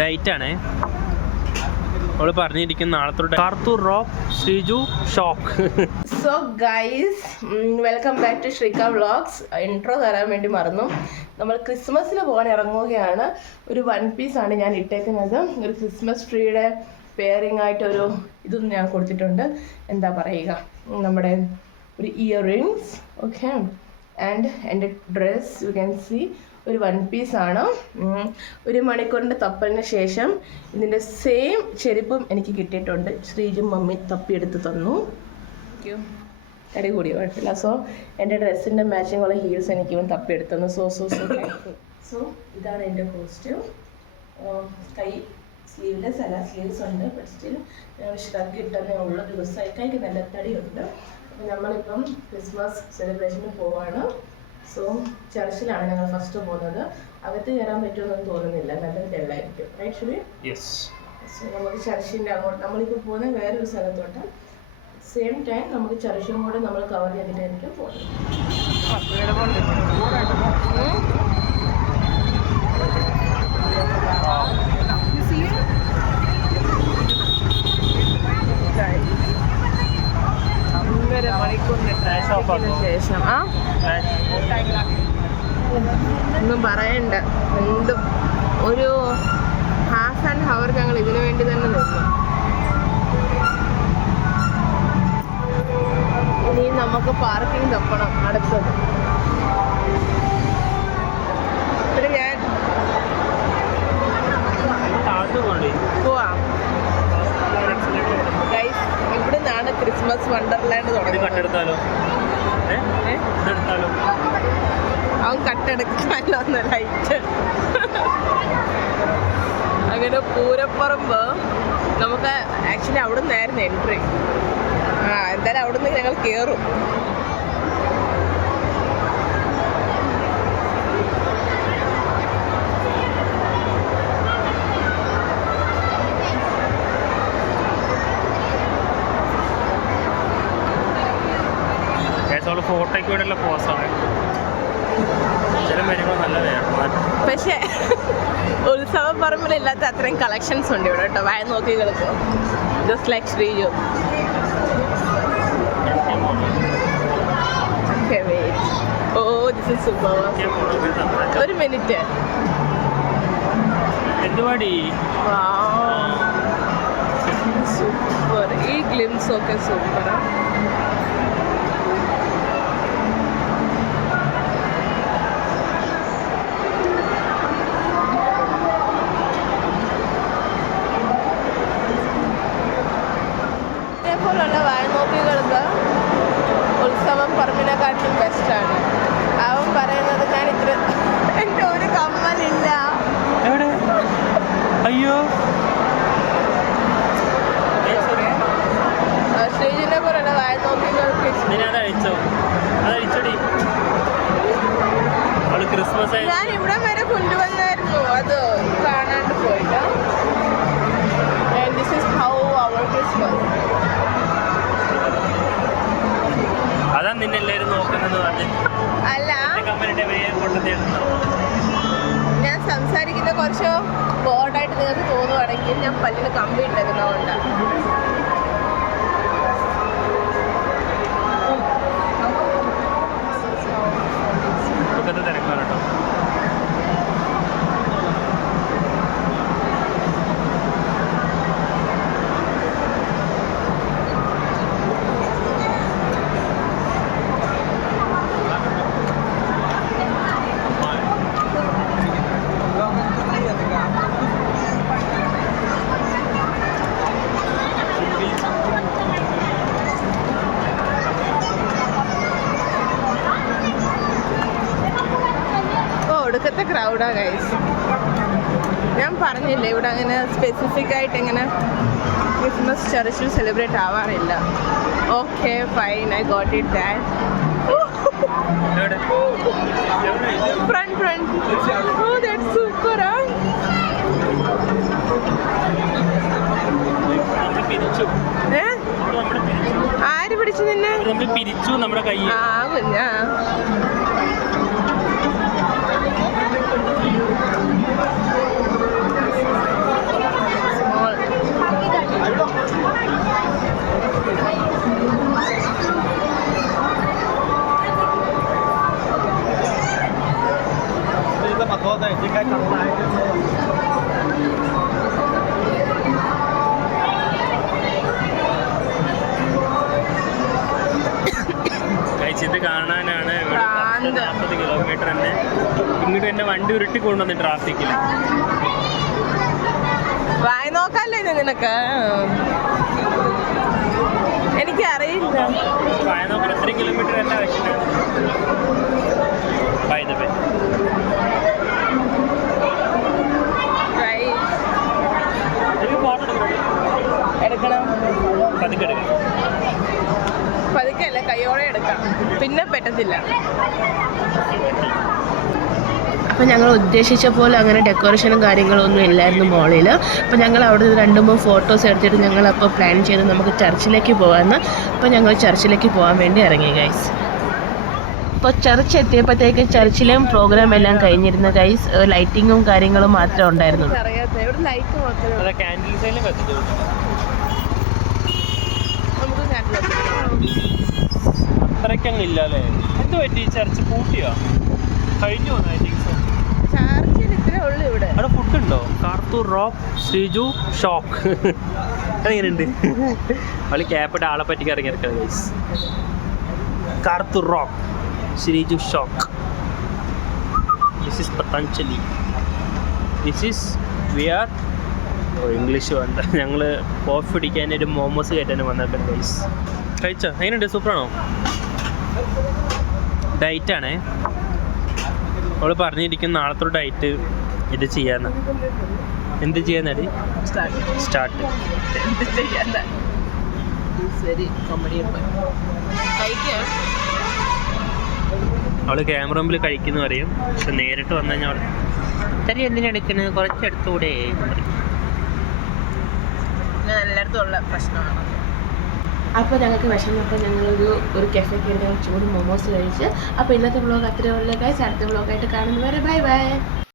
ലൈറ്റാണേ. അവള് പറഞ്ഞിരിക്കുന്ന നാളത്തോട്ട് Karthoor rock Sreeju shock. So guys, welcome back to Sreeka vlogs. Intro തരാൻ വേണ്ടി മറന്നു. നമ്മൾ ക്രിസ്മസിന് പോകാൻ ഇറങ്ങുകയാണ്. ഒരു 1 പീസാണ് ഞാൻ ഇട്ടേക്കുന്നത്. ഒരു ക്രിസ്മസ് ട്രീയുടെ പെയറിംഗ് ആയിട്ടൊരു ഇതൊന്നും ഞാൻ കൊടുത്തിട്ടുണ്ട്. എന്താ പറയുക, നമ്മുടെ ഒരു ഇയർ റിങ്സ്, ഓക്കെ, ആൻഡ് എൻ്റെ ഡ്രസ് യു ക്യാൻ സി ഒരു 1 പീസാണ്. 1 മണിക്കൂറിൻ്റെ തപ്പലിന് ശേഷം ഇതിൻ്റെ സെയിം ചെരുപ്പും എനിക്ക് കിട്ടിയിട്ടുണ്ട്. ശ്രീജും മമ്മി തപ്പിയെടുത്ത് തന്നു. അടി കൂടി കുഴപ്പമില്ല. സോ എൻ്റെ ഡ്രസ്സിൻ്റെ മാച്ചിങ് ഉള്ള ഹീൽസ് എനിക്ക് ഇവൻ തപ്പിയെടുത്തു തന്നു. സോ ഇതാണ് എൻ്റെ കോസ്റ്റ്യൂം. കൈ സ്ലീവ്ലെസ് അല്ല, സ്ലീവ്സ് ഉണ്ട്, ബട്ട് സ്റ്റിൽ ഞങ്ങൾ ഷ്രഗ് ഇട്ടതേ ഉള്ള ദിവസമായി. കൈക്ക് നല്ല തടിയുണ്ട്. അപ്പം നമ്മളിപ്പം ക്രിസ്മസ് സെലിബ്രേഷന് പോവാണ്. സോ ചർച്ചിലാണ് ഞങ്ങൾ ഫസ്റ്റ് പോകുന്നത്. അകത്ത് കയറാൻ പറ്റുമെന്നൊന്നും തോന്നുന്നില്ല, നല്ല തെള്ളായിരിക്കും. റൈറ്റ് ഷുബി? യെസ്. സോ നമുക്ക് ചർച്ചിൻ്റെ അങ്ങോട്ട്, നമ്മളിപ്പോൾ പോകുന്ന വേറൊരു സ്ഥലത്തോട്ട്, സെയിം ടൈം നമുക്ക് ചർച്ചും കൂടെ നമ്മൾ കവർ ചെയ്തിട്ടായിരിക്കും പോകുന്നത്. ശേഷം ഒന്നും പറയണ്ട, എന്തും ഒരു ഹാഫ് ആൻഡ് ഹവർ ഞങ്ങൾ ഇതിനു വേണ്ടി തന്നെ നിന്നു. ഇനി നമുക്ക് പാർക്കിംഗ് തപ്പണം അടുത്തത്. പിന്നെ ഞാൻ പോവാം. ഗൈസ്, ഇവിടുന്നാണ് ക്രിസ്മസ് വണ്ടർലാൻഡ് തുടങ്ങുന്നത്. അവൻ കട്ടെടുക്കാനോ ലൈറ്റ്. അങ്ങനെ പൂരപ്പറമ്പ് നമുക്ക് ആക്ച്വലി അവിടെ നിന്നായിരുന്നു എൻട്രി. എന്തായാലും അവിടെ നിന്ന് ഞങ്ങൾ കയറും. ഫോട്ടോയ്ക്ക് വേണ്ടിയുള്ള പോസാണ്. ചില കാര്യങ്ങൾ നല്ലതാണ്. പക്ഷേ ഉത്സവ പറമ്പിലില്ലാത്ത അത്രയും കളക്ഷൻസ് ഉണ്ട് ഇവിടെ കേട്ടോ. വായ നോക്കി കളിക്കും. Just like Sreeju. Oh, this is super. ഒരു മിനിറ്റ്. എന്തുവാടി സൂപ്പർ. ഈ ഗ്ലിംസ് ഒക്കെ സൂപ്പറാ. പോലുള്ള വായനോക്കികൾക്ക് ഉത്സവം പറമ്പിനെക്കാട്ടിലും ബെസ്റ്റാണ്. അവൻ പറയുന്നത് ഞാൻ ഇത്ര എൻ്റെ ഒരു കമ്മലില്ല. അയ്യോ, ശ്രീജിനെ പോലുള്ള വായനോക്കികൾക്ക് ഞാൻ ഇവിടെ വരെ കൊണ്ടുവന്നായിരുന്നു, അത് കാണാണ്ട് പോയില്ല. This is how our Christmas. അതാ നിന്നെല്ലാവരും നോക്കുന്നത്. അല്ല, ഞാൻ സംസാരിക്കുന്ന കുറച്ച് ബോർഡായിട്ട് നിങ്ങൾക്ക് തോന്നുവാണെങ്കിൽ ഞാൻ പല്ലിന് കമ്പി ഇട്ടേക്കുന്നതുകൊണ്ടാണ്. തിരക്കാറട്ടോ. ഒടുക്കത്തെ ക്രൗഡാ ഗൈസ്. ഞാൻ പറഞ്ഞില്ലേ ഇവിടെ അങ്ങനെ സ്പെസിഫിക് ആയിട്ട് ഇങ്ങനെ ക്രിസ്മസ് ചർച്ചിൽ സെലിബ്രേറ്റ് ആവാറില്ല. Okay fine, I got it that. Friend. Oh, that's super. ആര് പിടിച്ചു നിന്നെ? പിരിച്ചു നമ്മുടെ കൈ. ആ കുഞ്ഞാ. 40 കിലോമീറ്റർ തന്നെ ഇങ്ങോട്ട് എന്നെ വണ്ടി ഉരുട്ടി കൊണ്ടുവന്ന് ട്രാഫിക്കിൽ. വായി നോക്കാല്ലേ നിനക്ക്? എനിക്കറിയില്ല. വായ നോക്കാൻ എത്ര കിലോമീറ്റർ എന്നെ ആവശ്യമാണ്. എടുക്കണം, പതുക്കെ എടുക്കണം. പതുക്കെ അല്ല, കയ്യോടെ എടുക്കാം, പിന്നെ പറ്റത്തില്ല. അപ്പം ഞങ്ങൾ ഉദ്ദേശിച്ച പോലെ അങ്ങനെ ഡെക്കറേഷനും കാര്യങ്ങളും ഒന്നും ഇല്ലായിരുന്നു മോളിൽ. അപ്പം ഞങ്ങൾ അവിടെ 2-3 ഫോട്ടോസ് എടുത്തിട്ട് ഞങ്ങൾ അപ്പോൾ പ്ലാൻ ചെയ്ത് നമുക്ക് ചർച്ചിലേക്ക് പോകാമെന്ന്. അപ്പോൾ ഞങ്ങൾ ചർച്ചിലേക്ക് പോകാൻ വേണ്ടി ഇറങ്ങി ഗൈസ്. അപ്പോൾ ചർച്ച് എത്തിയപ്പോഴത്തേക്കും ചർച്ചിലെയും പ്രോഗ്രാം എല്ലാം കഴിഞ്ഞിരുന്നു ഗൈസ്. ലൈറ്റിങ്ങും കാര്യങ്ങളും മാത്രമേ ഉണ്ടായിരുന്നുള്ളൂ. അത്രയ്ക്കങ്ങില്ല അല്ലേ? എന്ത് പറ്റി? ചർച്ച് പൂട്ടിയോ? കഴിഞ്ഞു ഇവിടെ അവിടെ ഫുഡ് ഉണ്ടോ? കാർത്തൂർ റോക്ക് ശ്രീജു ഷോക്ക് അതെങ്ങനെയുണ്ട്? അവള് ക്യാപ്പിട്ട് ആളെ പറ്റി ഇറങ്ങിയിരിക്കുന്നത് guys. Karthoor rock Sreeju shock. This is Patanjali. This is we are English വേണ്ട. ഞങ്ങൾ കോഫി പിടിക്കാൻ ഒരു മോമോസ് കയറ്റാനും വന്നിട്ടുണ്ട് ഗൈസ്. കഴിച്ചോ? എങ്ങനെയുണ്ട്? സൂപ്പറാണോ? ഡയറ്റാണേ. അവള് പറഞ്ഞിരിക്കുന്ന നാളത്തെ ഡയറ്റ് ഇത് ചെയ്യാന്ന്. എന്ത് ചെയ്യാന്നടി? സ്റ്റാർട്ട്. അവള് ക്യാമറ മുമ്പിൽ കഴിക്കുന്ന പറയും, പക്ഷെ നേരിട്ട് വന്നു കഴിഞ്ഞാൽ ഇത്ര എന്തിനെടുക്കുന്നത്, കുറച്ചെടുത്തുകൂടെ? എല്ലായിടത്തും ഉള്ള പ്രശ്നമാണ്. അപ്പോൾ ഞങ്ങൾക്ക് വിശന്നപ്പോൾ ഞങ്ങളൊരു കഫേ കയറി ചൂട് മോമോസ് കഴിച്ച്. അപ്പോൾ ഇന്നത്തെ വ്ളോഗ് അത്രയേ ഉള്ളൂ ഗൈസ്. അടുത്ത വ്ളോഗായിട്ട് കാണുന്നവരെ ബൈ ബൈ.